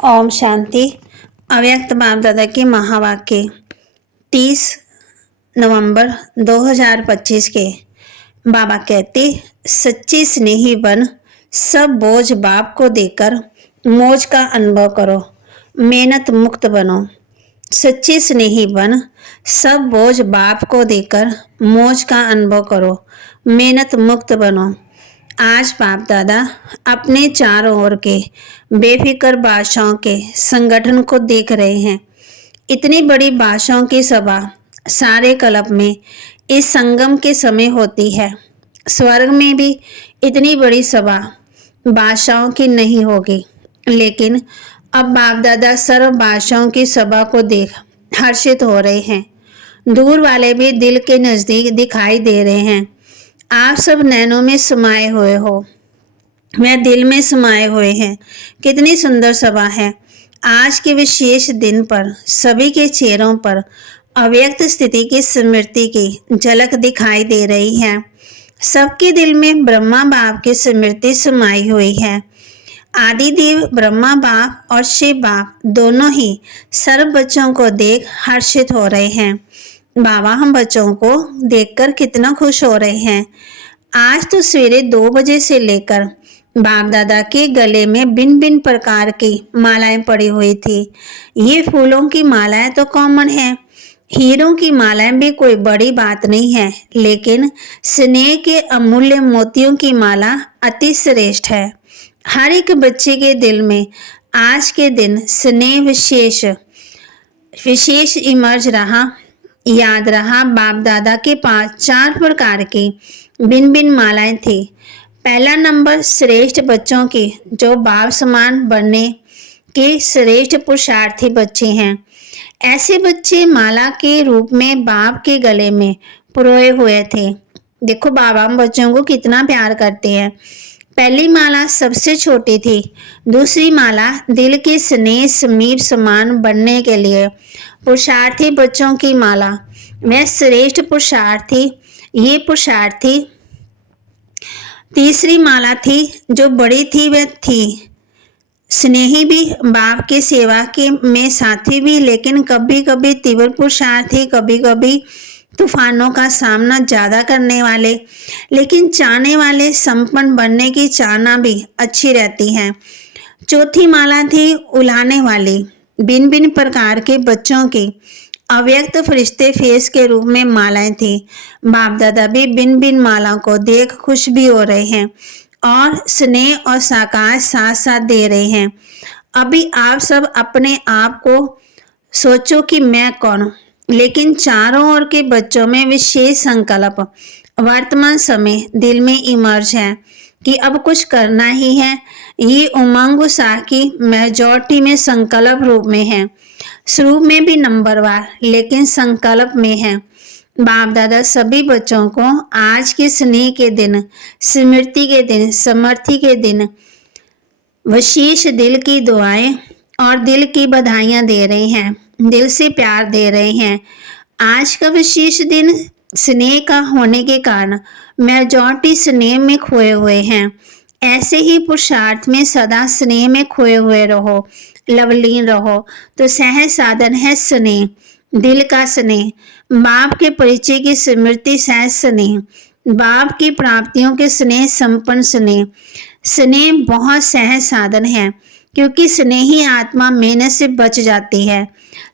ओम शांति। अव्यक्त बाप दादा के महावाक्य 30 नवंबर 2025 के बाबा कहते, सच्ची स्नेही बन, सब बोझ बाप को देकर मौज का अनुभव करो, मेहनत मुक्त बनो। सच्ची स्नेही बन, सब बोझ बाप को देकर मौज का अनुभव करो, मेहनत मुक्त बनो। आज बाप दादा अपने चारों ओर के बेफिक्र बादशाहों के संगठन को देख रहे हैं। इतनी बड़ी बादशाहों की सभा सारे कल्प में इस संगम के समय होती है। स्वर्ग में भी इतनी बड़ी सभा बादशाहों की नहीं होगी, लेकिन अब बाप दादा सर्व बादशाहों की सभा को देख हर्षित हो रहे हैं। दूर वाले भी दिल के नज़दीक दिखाई दे रहे हैं। आप सब नैनों में समाये हुए हो, वह दिल में समाये हुए हैं। कितनी सुंदर सभा है। आज के विशेष दिन पर सभी के चेहरों पर अव्यक्त स्थिति की स्मृति की झलक दिखाई दे रही है। सबके दिल में ब्रह्मा बाप की स्मृति समाई हुई है। आदिदेव ब्रह्मा बाप और शिव बाप दोनों ही सर्व बच्चों को देख हर्षित हो रहे हैं। बाबा हम बच्चों को देखकर कितना खुश हो रहे हैं। आज तो सवेरे 2 बजे से लेकर बाप दादा के गले में भिन्न भिन्न प्रकार की मालाएं पड़ी हुई थी। ये फूलों की मालाएं तो कॉमन है, हीरों की मालाएं भी कोई बड़ी बात नहीं है, लेकिन स्नेह के अमूल्य मोतियों की माला अति श्रेष्ठ है। हर एक बच्चे के दिल में आज के दिन स्नेह विशेष इमर्ज रहा। याद रहा, बाप दादा के पास 4 प्रकार की भिन्न भिन्न मालाएं थी। पहला नंबर श्रेष्ठ बच्चों की, जो बाप समान बनने के श्रेष्ठ पुरुषार्थी बच्चे हैं। ऐसे बच्चे माला के रूप में बाप के गले में पिरोए हुए थे। देखो बाबा हम बच्चों को कितना प्यार करते हैं। पहली माला सबसे छोटी थी। दूसरी माला दिल के स्नेह समीप समान बनने के लिए पुरुषार्थी बच्चों की माला। वह श्रेष्ठ पुरुषार्थी, ये पुरुषार्थी। तीसरी माला थी जो बड़ी थी, वह थी स्नेही भी, बाप के सेवा के में साथी भी, लेकिन कभी कभी तीव्र पुरुषार्थी, कभी कभी तूफानों का सामना ज़्यादा करने वाले, लेकिन चाहने वाले संपन्न बनने की चाहना भी अच्छी रहती है। चौथी माला थी उलाने वाली। भिन्न भिन्न प्रकार के बच्चों की अव्यक्त फरिश्ते फेस के रूप में मालाएं थी। बाप दादा भी भिन्न भिन्न मालाओं को देख खुश भी हो रहे हैं और स्नेह और साकार साथ साथ दे रहे हैं। अभी आप सब अपने आप को सोचो कि मैं कौन हूँ, लेकिन चारों ओर के बच्चों में विशेष संकल्प वर्तमान समय दिल में इमर्ज है कि अब कुछ करना ही है। ये उमंग उत्साह की मेजॉरिटी में संकल्प रूप में है। स्वरूप में भी नंबरवार, लेकिन संकल्प में है। बाप दादा सभी बच्चों को आज के स्नेह के दिन, स्मृति के दिन, समर्थी के दिन विशेष दिल की दुआएं और दिल की बधाइयां दे रहे हैं, दिल से प्यार दे रहे हैं। आज का विशेष दिन स्नेह का होने के कारण मेजॉरिटी स्नेह में खोए हुए हैं। ऐसे ही पुरुषार्थ में सदा स्नेह में खोए हुए रहो, लवलीन रहो। तो सहज साधन है स्नेह, दिल का स्नेह, बाप के परिचय की स्मृति, सहज स्नेह, बाप की प्राप्तियों के स्नेह, संपन्न स्नेह। स्नेह बहुत सहज साधन है, क्योंकि स्नेही आत्मा मेहनत से बच जाती है।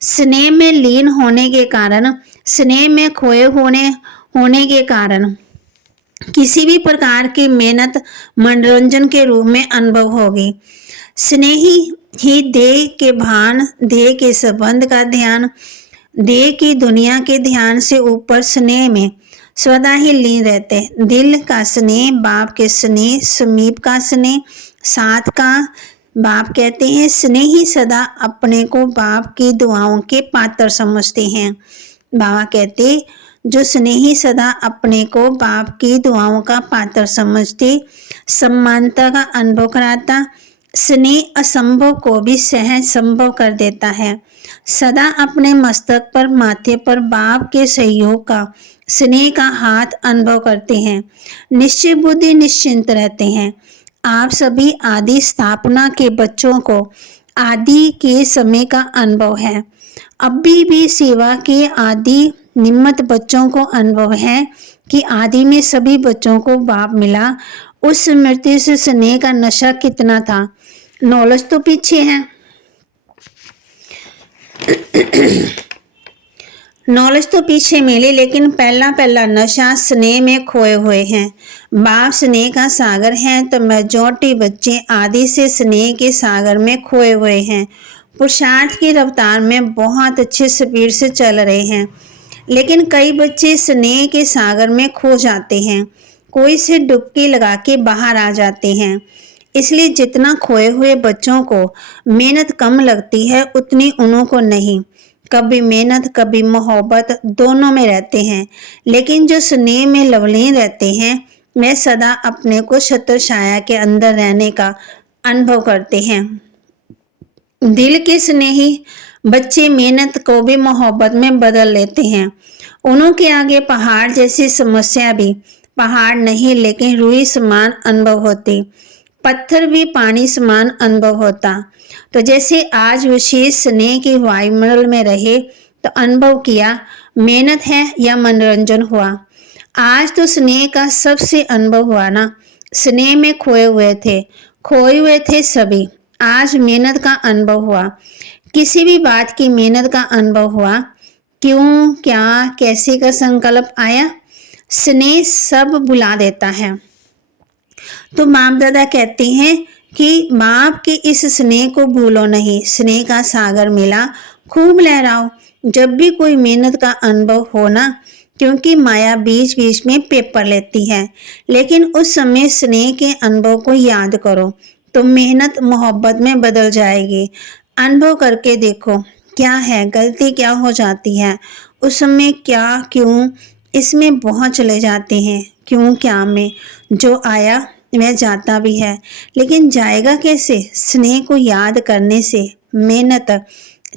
स्नेह में लीन होने के कारण, स्नेह में खोए होने के कारण किसी भी प्रकार की मेहनत मनोरंजन के रूप में अनुभव होगी। स्नेही ही देह के भान, देह के संबंध का ध्यान, देह की दुनिया के ध्यान से ऊपर स्नेह में सदा ही लीन रहते हैं। दिल का स्नेह, बाप के स्नेह, समीप का स्नेह, साथ का। बाप कहते हैं स्नेही सदा अपने को बाप की दुआओं के पात्र समझते हैं। बाबा कहते जो स्नेही सदा अपने को बाप की दुआओं का पात्र समझते, सम्मानता का अनुभव कराता, स्नेह असंभव को भी सहज संभव कर देता है। सदा अपने मस्तक पर, माथे पर बाप के सहयोग का, स्नेह का हाथ अनुभव करते हैं। निश्चय बुद्धि निश्चिंत रहते हैं। आप सभी आदि स्थापना के बच्चों को आदि के समय का अनुभव है। अभी भी सेवा के आदि निमित्त बच्चों को अनुभव है कि आदि में सभी बच्चों को बाप मिला। उस स्मृति से स्नेह का नशा कितना था। नॉलेज तो पीछे है, नॉलेज तो पीछे मिली, लेकिन पहला नशा स्नेह में खोए हुए हैं। बाप स्नेह का सागर है तो मेजॉरिटी बच्चे आदि से स्नेह के सागर में खोए हुए हैं। पुरुषार्थ की रफ्तार में बहुत अच्छी स्पीड से चल रहे हैं, लेकिन कई बच्चे स्नेह के सागर में खो जाते हैं। कोई से डुबकी लगा के बाहर आ जाते हैं। इसलिए जितना खोए हुए बच्चों को मेहनत कम लगती है, उतनी उन्हों को नहीं। कभी मेहनत कभी मोहब्बत दोनों में रहते हैं, लेकिन जो स्नेह में लवलीन रहते हैं वे सदा अपने को छत्र छाया के अंदर रहने का अनुभव करते हैं। दिल के स्नेही बच्चे मेहनत को भी मोहब्बत में बदल लेते हैं। उन्हों के आगे पहाड़ जैसी समस्या भी पहाड़ नहीं, लेकिन रूई समान अनुभव होती, पत्थर भी पानी समान अनुभव होता। तो जैसे आज विशेष स्नेह के वायुमंडल में रहे तो अनुभव किया मेहनत है या मनोरंजन हुआ। आज तो स्नेह का सबसे अनुभव हुआ ना। स्नेह में खोए हुए थे सभी। आज मेहनत का अनुभव हुआ। किसी भी बात की मेहनत का अनुभव हुआ। क्यों, क्या, कैसे का संकल्प आया। स्नेह सब भुला देता है। तो बाप दादा कहते हैं कि बाप के इस स्नेह को भूलो नहीं। स्नेह का सागर मिला, खूब लहराओ जब भी कोई मेहनत का अनुभव हो ना, क्योंकि माया बीच बीच में पेपर लेती है। लेकिन उस समय स्नेह के अनुभव को याद करो तो मेहनत मोहब्बत में बदल जाएगी। अनुभव करके देखो क्या है, गलती क्या हो जाती है उस समय, क्या क्यों, इसमें बहुत चले जाते हैं। क्यों क्या में जो आया वह जाता भी है, लेकिन जाएगा कैसे। स्नेह को याद करने से मेहनत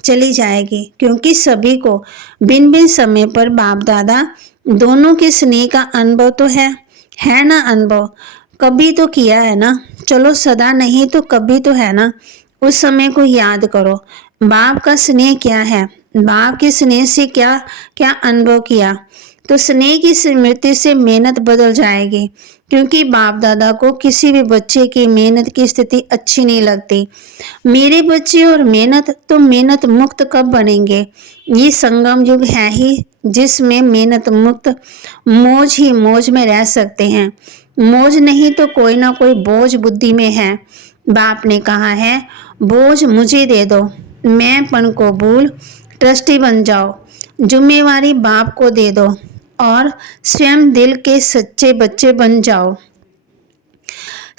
चली जाएगी, क्योंकि सभी को बिन बिन समय पर बाप दादा दोनों के स्नेह का अनुभव तो है ना। अनुभव कभी तो किया है ना, चलो सदा नहीं तो कभी तो है ना। उस समय को याद करो, बाप का स्नेह क्या है, बाप के स्नेह से क्या क्या अनुभव किया। तो स्नेह की स्मृति से मेहनत बदल जाएगी, क्योंकि बाप दादा को किसी भी बच्चे की मेहनत की स्थिति अच्छी नहीं लगती। मेरे बच्चे और मेहनत, तो मेहनत मुक्त कब बनेंगे। ये संगम युग है ही जिसमें मेहनत मुक्त मौज ही मौज में रह सकते हैं। मौज नहीं तो कोई ना कोई बोझ बुद्धि में है। बाप ने कहा है, बोझ मुझे दे दो, मैं पन को भूल ट्रस्टी बन जाओ। जिम्मेवारी बाप को दे दो और स्वयं दिल के सच्चे बच्चे बन जाओ।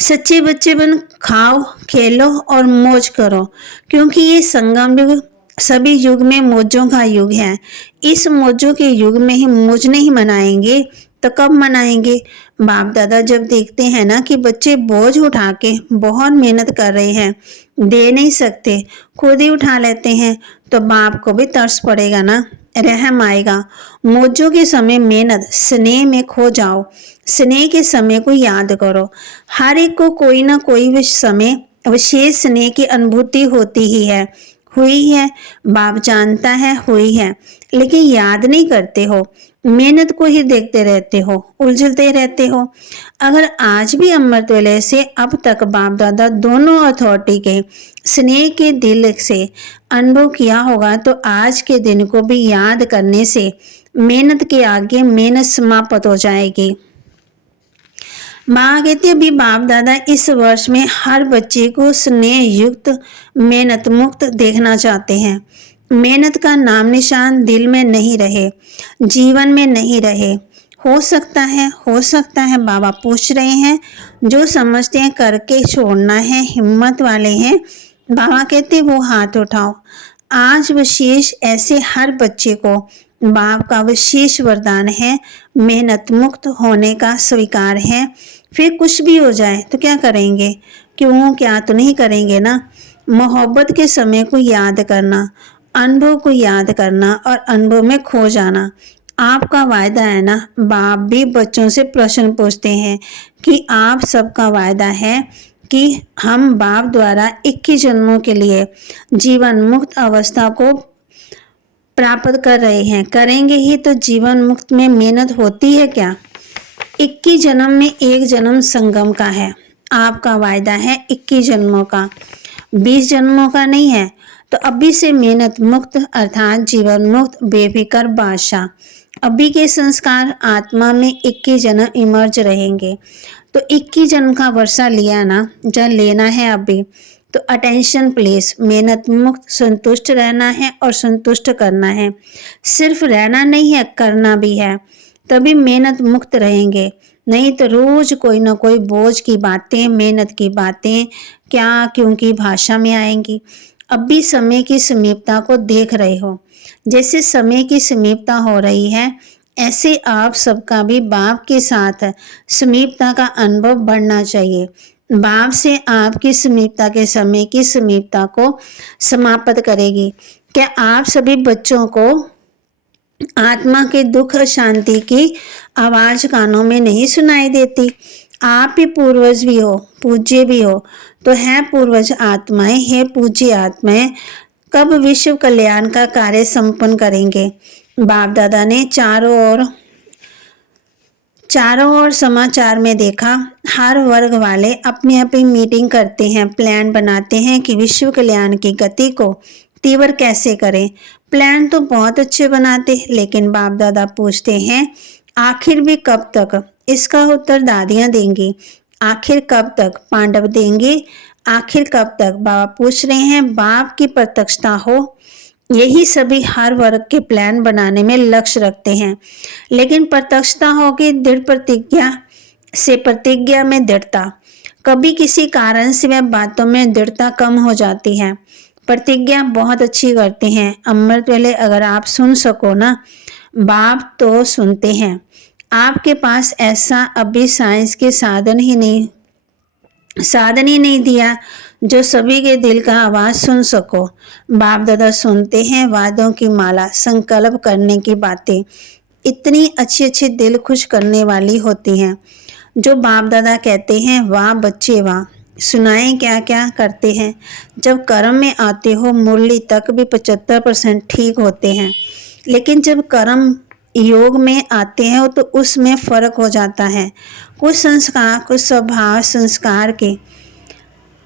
सच्चे बच्चे बन खाओ, खेलो और मौज करो, क्योंकि ये संगम युग सभी युग में मौजों का युग है। इस मौजों के युग में ही मौज नहीं मनाएंगे तो कब मनाएंगे। बाप दादा जब देखते हैं ना कि बच्चे बोझ उठा के बहुत मेहनत कर रहे हैं, दे नहीं सकते, खुद ही उठा लेते हैं, तो बाप को भी तरस पड़ेगा ना, रहम आएगा। मौजों के समय मेहनत स्नेह में खो जाओ। स्नेह के समय को याद करो। हर एक को कोई ना कोई समय विशेष स्नेह की अनुभूति होती ही है, हुई है। बाप जानता है हुई है, लेकिन याद नहीं करते हो, मेहनत को ही देखते रहते हो, उलझते रहते हो। अगर आज भी अमृत वेले से अब तक बाप दादा दोनों अथॉरिटी के स्नेह के दिल से अनुभव किया होगा, तो आज के दिन को भी याद करने से मेहनत के आगे मेहनत समाप्त हो जाएगी। माँ कहती अभी बाप दादा इस वर्ष में हर बच्चे को स्नेह युक्त मेहनत मुक्त देखना चाहते हैं। मेहनत का नाम निशान दिल में नहीं रहे, जीवन में नहीं रहे। हो सकता है बाबा पूछ रहे हैं, जो समझते हैं करके छोड़ना है, हिम्मत वाले हैं, बाबा कहते वो हाथ उठाओ। आज विशेष ऐसे हर बच्चे को बाप का विशेष वरदान है, मेहनत मुक्त होने का स्वीकार है। फिर कुछ भी हो जाए तो क्या करेंगे, क्यों क्या तो नहीं करेंगे ना। मोहब्बत के समय को याद करना, अनुभव को याद करना और अनुभव में खो जाना आपका वायदा है ना। बाप भी बच्चों से प्रश्न पूछते हैं कि आप सबका वायदा है कि हम बाप द्वारा 21 जन्मों के लिए जीवन मुक्त अवस्था को प्राप्त कर रहे हैं, करेंगे ही तो जीवन मुक्त में मेहनत होती है क्या? 21 जन्म में एक जन्म संगम का है। आपका वायदा है 21 जन्मों का, 20 जन्मों का नहीं है। तो अभी से मेहनत मुक्त अर्थात जीवन मुक्त बेफिक्र बादशाह। अभी के संस्कार आत्मा में 21 जन्म इमर्ज रहेंगे। तो 21 जन्म का वर्षा लिया ना, जब लेना है अभी तो अटेंशन प्लीज, मेहनत मुक्त संतुष्ट रहना है और संतुष्ट करना है। सिर्फ रहना नहीं है, करना भी है, तभी मेहनत मुक्त रहेंगे। नहीं तो रोज कोई ना कोई बोझ की बातें, मेहनत की बातें क्या क्योंकि भाषा में आएंगी। अब भी समय की समीपता को देख रहे हो। जैसे समय की समीपता हो रही है, ऐसे आप सबका भी बाप के साथ समीपता का अनुभव बढ़ना चाहिए। बाप से आपकी समीपता के समय की समीपता को समाप्त करेगी। क्या आप सभी बच्चों को आत्मा के दुख और शांति की आवाज कानों में नहीं सुनाई देती? आप ही पूर्वज भी हो, पूज्य भी हो, तो है पूर्वज आत्माएं, है पूज्य आत्माएं। कब विश्व कल्याण का कार्य संपन्न करेंगे? बाप दादा ने चारों ओर समाचार में देखा, हर वर्ग वाले अपनी अपनी मीटिंग करते हैं, प्लान बनाते हैं कि विश्व कल्याण की गति को तीव्र कैसे करें। प्लान तो बहुत अच्छे बनाते, लेकिन बाप दादा पूछते हैं आखिर भी कब तक? इसका उत्तर दादियां देंगी। आखिर कब तक? पांडव देंगे। आखिर कब तक? बाबा पूछ रहे हैं। बाप की प्रत्यक्षता हो, यही सभी हर वर्ग के प्लान बनाने में लक्ष्य रखते हैं। लेकिन प्रत्यक्षता होगी दृढ़ प्रतिज्ञा से, प्रतिज्ञा में दृढ़ता। कभी किसी कारण से वह बातों में दृढ़ता कम हो जाती है। प्रतिज्ञा बहुत अच्छी करते हैं। अमृत वेले अगर आप सुन सको ना, बाप तो सुनते हैं। आपके पास ऐसा अभी साइंस के साधन ही नहीं दिया जो सभी के दिल का आवाज सुन सको। बाप दादा सुनते हैं वादों की माला, संकल्प करने की बातें इतनी अच्छी अच्छी दिल खुश करने वाली होती हैं। जो बाप दादा कहते हैं वाह बच्चे वाह, सुनाएं क्या क्या करते हैं। जब कर्म में आते हो मुरली तक भी 75% ठीक होते हैं, लेकिन जब कर्म योग में आते हैं तो उसमें फर्क हो जाता है। कुछ संस्कार, कुछ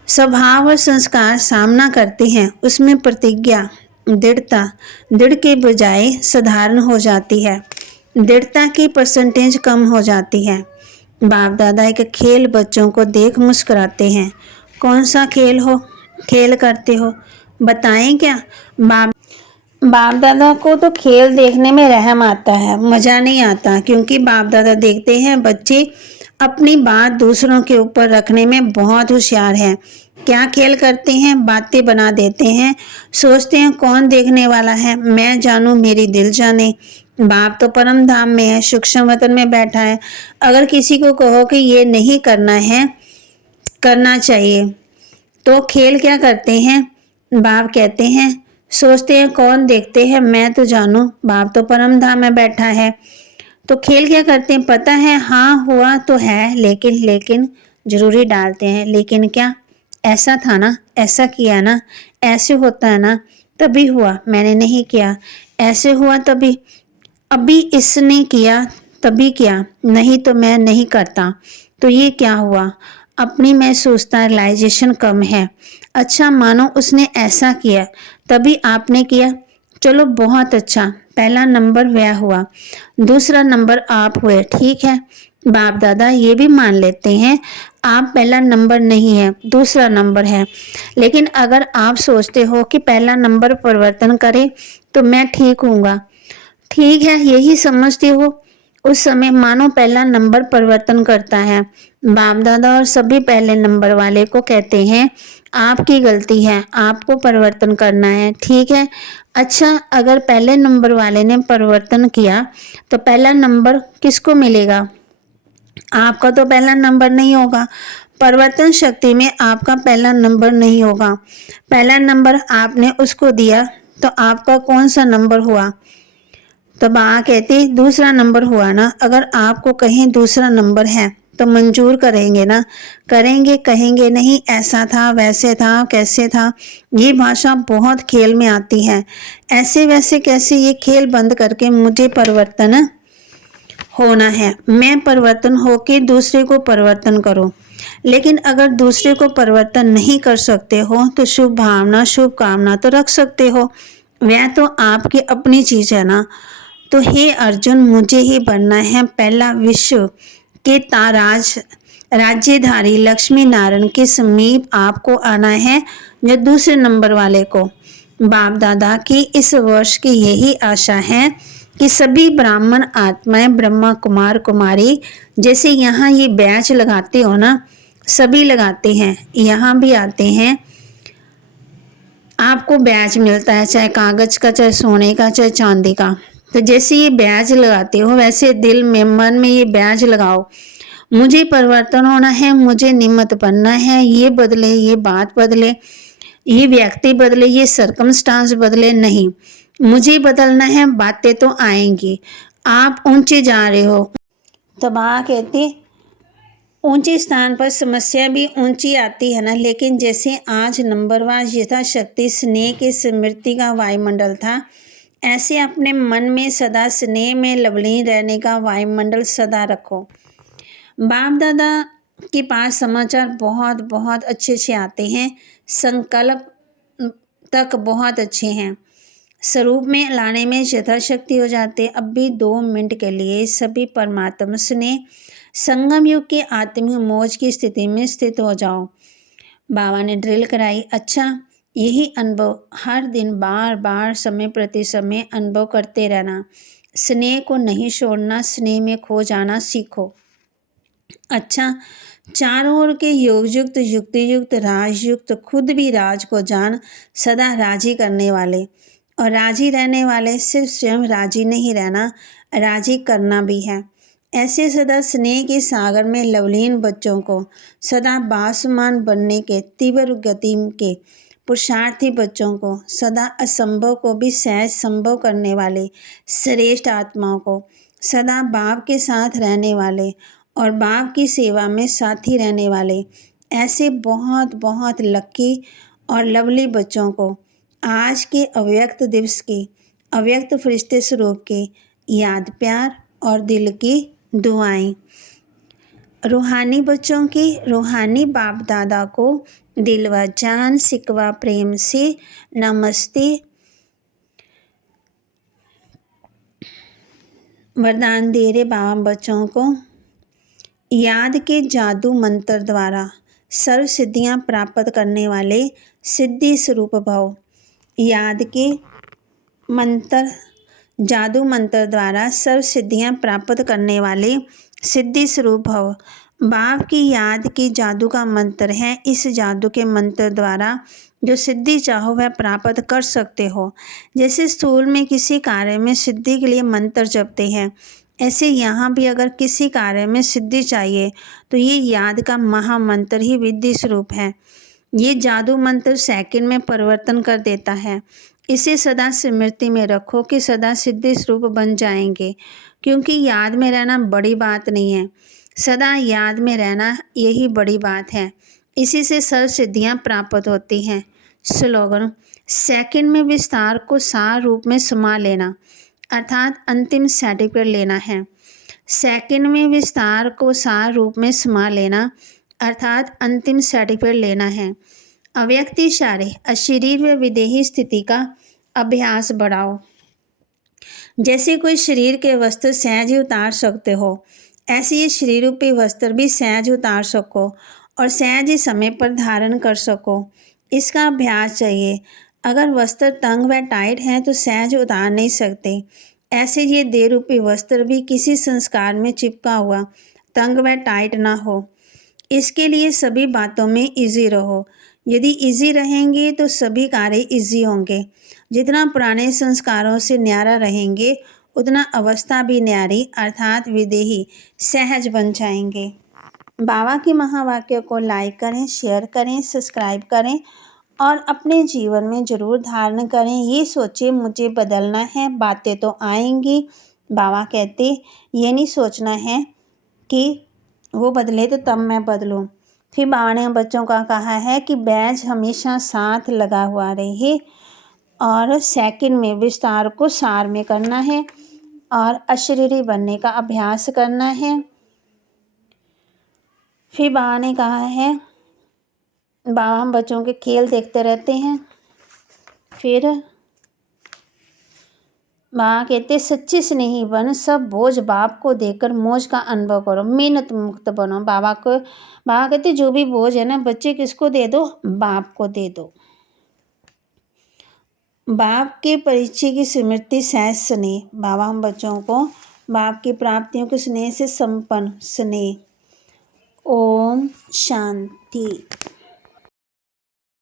स्वभाव और संस्कार सामना करते हैं, उसमें प्रतिज्ञा दृढ़ के बजाय साधारण हो जाती है। दृढ़ता की परसेंटेज कम हो जाती है। बाप दादा एक खेल बच्चों को देख मुस्कुराते हैं। कौन सा खेल करते हो बताएं क्या? बाप दादा को तो खेल देखने में रहम आता है, मजा नहीं आता, क्योंकि बाप दादा देखते हैं बच्चे अपनी बात दूसरों के ऊपर रखने में बहुत होशियार है। क्या खेल करते हैं? बातें बना देते हैं। सोचते हैं कौन देखने वाला है, मैं जानूं मेरी दिल जाने। बाप तो परम धाम में है, सूक्ष्म वतन में बैठा है। अगर किसी को कहो कि ये नहीं करना है, करना चाहिए, तो खेल क्या करते हैं? बाप कहते हैं, सोचते हैं कौन देखते हैं, मैं तो जानूं। बाप तो परम धाम में बैठा है। तो खेल क्या करते हैं? पता है हाँ हुआ तो है, लेकिन जरूरी डालते हैं। लेकिन क्या? ऐसा था ना, ऐसा किया ना, ऐसे होता है ना, तभी हुआ, मैंने नहीं किया, ऐसे हुआ तभी, अभी इसने किया तभी किया, नहीं तो मैं नहीं करता। तो ये क्या हुआ? अपनी महसूसता रियलाइजेशन कम है। अच्छा मानो उसने ऐसा किया तभी आपने किया, चलो बहुत अच्छा, पहला नंबर वह हुआ, दूसरा नंबर आप हुए, ठीक है। बाप दादा ये भी मान लेते हैं आप पहला नंबर नहीं है, दूसरा नंबर है। लेकिन अगर आप सोचते हो कि पहला नंबर परिवर्तन करे तो मैं ठीक हूँगा, ठीक है, यही समझते हो, उस समय मानो पहला नंबर परिवर्तन करता है। बाप दादा और सभी पहले नंबर वाले को कहते हैं आपकी गलती है, आपको परिवर्तन करना है, ठीक है। अच्छा अगर पहले नंबर वाले ने परिवर्तन किया तो पहला नंबर किसको मिलेगा? आपका तो पहला नंबर नहीं होगा। परिवर्तन शक्ति में आपका पहला नंबर नहीं होगा। पहला नंबर आपने उसको दिया तो आपका कौन सा नंबर हुआ? तो बा कहती दूसरा नंबर हुआ ना। अगर आपको कहीं दूसरा नंबर है तो मंजूर करेंगे ना, करेंगे, कहेंगे नहीं ऐसा था, वैसे था, कैसे था। ये भाषा बहुत खेल में आती है। ऐसे वैसे कैसे, ये खेल बंद करके मुझे परिवर्तन होना है। मैं परिवर्तन होके दूसरे को परिवर्तन करूं। लेकिन अगर दूसरे को परिवर्तन नहीं कर सकते हो तो शुभ भावना, शुभ कामना तो रख सकते हो। वह तो आपकी अपनी चीज है ना। तो हे अर्जुन, मुझे ही बनना है पहला विश्व के ताराज राज्यधारी लक्ष्मी नारायण के समीप आपको आना है, जो दूसरे नंबर वाले को। बाप दादा की इस वर्ष की यही आशा है कि सभी ब्राह्मण आत्माएं, ब्रह्मा कुमार कुमारी, जैसे यहाँ ये बैच लगाते हो ना, सभी लगाते हैं, यहाँ भी आते हैं, आपको बैच मिलता है, चाहे कागज का, चाहे सोने का, चाहे चांदी का। तो जैसे ये बैच लगाते हो वैसे दिल में, मन में ये बैच लगाओ। मुझे परिवर्तन होना है, मुझे निमित्त बनना है, ये बदले, ये बात बदले, ये व्यक्ति बदले, ये सर्कमस्टांस बदले नहीं, मुझे बदलना है। बातें तो आएंगी, आप ऊंचे जा रहे हो। तो बाबा कहते ऊंचे स्थान पर समस्या भी ऊंची आती है ना, लेकिन जैसे आज नंबरवार यथाशक्ति स्नेह की स्मृति का वायुमंडल था, ऐसे अपने मन में सदा स्नेह में लवलीन रहने का वायुमंडल सदा रखो। बाप दादा के पास समाचार बहुत बहुत अच्छे आते हैं, संकल्प तक बहुत अच्छे हैं, स्वरूप में लाने में यथाशक्ति हो जाते। अब भी 2 मिनट के लिए सभी परमात्मा स्नेह संगम युग के आत्मिक मौज की स्थिति में स्थित हो जाओ। बाबा ने ड्रिल कराई। अच्छा, यही अनुभव हर दिन बार बार समय प्रति समय अनुभव करते रहना। स्नेह को नहीं छोड़ना, स्नेह में खो जाना सीखो। अच्छा, चारों ओर के योगयुक्त, युक्ति युक्त, राजयुक्त, खुद भी राज को जान, सदा राजी करने वाले और राजी रहने वाले। सिर्फ स्वयं राजी नहीं रहना, राजी करना भी है। ऐसे सदा स्नेह के सागर में लवलीन बच्चों को, सदा बासमान बनने के तीव्र गति के पुरुषार्थी बच्चों को, सदा असंभव को भी सहज संभव करने वाले श्रेष्ठ आत्माओं को, सदा बाप के साथ रहने वाले और बाप की सेवा में साथी रहने वाले ऐसे बहुत बहुत लकी और लवली बच्चों को आज के अव्यक्त दिवस की, अव्यक्त फरिश्ते स्वरूप की याद, प्यार और दिल की दुआएं। रूहानी बच्चों की, रूहानी बाप दादा को दिल व जान सिकवा प्रेम से नमस्ते। वरदान दे रहे बाबा बच्चों को, याद के जादू मंत्र द्वारा सर्व सिद्धियां प्राप्त करने वाले सिद्धि स्वरूप भव। याद के मंत्र, जादू मंत्र द्वारा सर्व सिद्धियां प्राप्त करने वाले सिद्धि स्वरूप भव। बाप की याद की जादू का मंत्र है। इस जादू के मंत्र द्वारा जो सिद्धि चाहो वह प्राप्त कर सकते हो। जैसे स्थूल में किसी कार्य में सिद्धि के लिए मंत्र जपते हैं, ऐसे यहाँ भी अगर किसी कार्य में सिद्धि चाहिए तो ये याद का महामंत्र ही विद्धि स्वरूप है। ये जादू मंत्र सेकंड में परिवर्तन कर देता है। इसे सदा स्मृति में रखो कि सदा सिद्धि स्वरूप बन जाएंगे, क्योंकि याद में रहना बड़ी बात नहीं है, सदा याद में रहना यही बड़ी बात है। इसी से सर्व सिद्धियाँ प्राप्त होती हैं। स्लोगन, सेकंड में विस्तार को सार रूप में समा लेना, अर्थात अंतिम सर्टिफिकेट लेना है। सेकंड में विस्तार को सार रूप में समा लेना अर्थात अंतिम सर्टिफिकेट लेना है। अव्यक्त इशारे, अशरीर व विदेही स्थिति का अभ्यास बढ़ाओ। जैसे कोई शरीर के वस्त्र सहज ही उतार सकते हो, ऐसे ये शरीर रूपी वस्त्र भी सहज उतार सको और सहज ही समय पर धारण कर सको, इसका अभ्यास चाहिए। अगर वस्त्र तंग व टाइट हैं तो सहज उतार नहीं सकते। ऐसे ये देह रूपी वस्त्र भी किसी संस्कार में चिपका हुआ तंग व टाइट ना हो। इसके लिए सभी बातों में इजी रहो। यदि इजी रहेंगे तो सभी कार्य इजी होंगे। जितना पुराने संस्कारों से न्यारा रहेंगे उतना अवस्था भी न्यारी अर्थात विदेही सहज बन जाएंगे। बाबा के महावाक्य को लाइक करें, शेयर करें, सब्सक्राइब करें और अपने जीवन में ज़रूर धारण करें। ये सोचे मुझे बदलना है, बातें तो आएंगी। बाबा कहते ये नहीं सोचना है कि वो बदले तो तब मैं बदलूं। फिर बाबा ने बच्चों का कहा है कि बैच हमेशा साथ लगा हुआ रहे और सेकंड में विस्तार को सार में करना है और अशरीरी बनने का अभ्यास करना है। फिर बाबा ने कहा है, बाबा हम बच्चों के खेल देखते रहते हैं। फिर बाबा कहते सच्ची स्नेही बन, सब बोझ बाप को देकर मौज का अनुभव करो, मेहनत मुक्त बनो। बाबा कहते जो भी बोझ है ना बच्चे किसको दे दो, बाप को दे दो। बाप के परिचय की स्मृति सहज स्नेह, बाबा हम बच्चों को बाप की प्राप्तियों के स्नेह से संपन्न स्नेह। ओम शांति।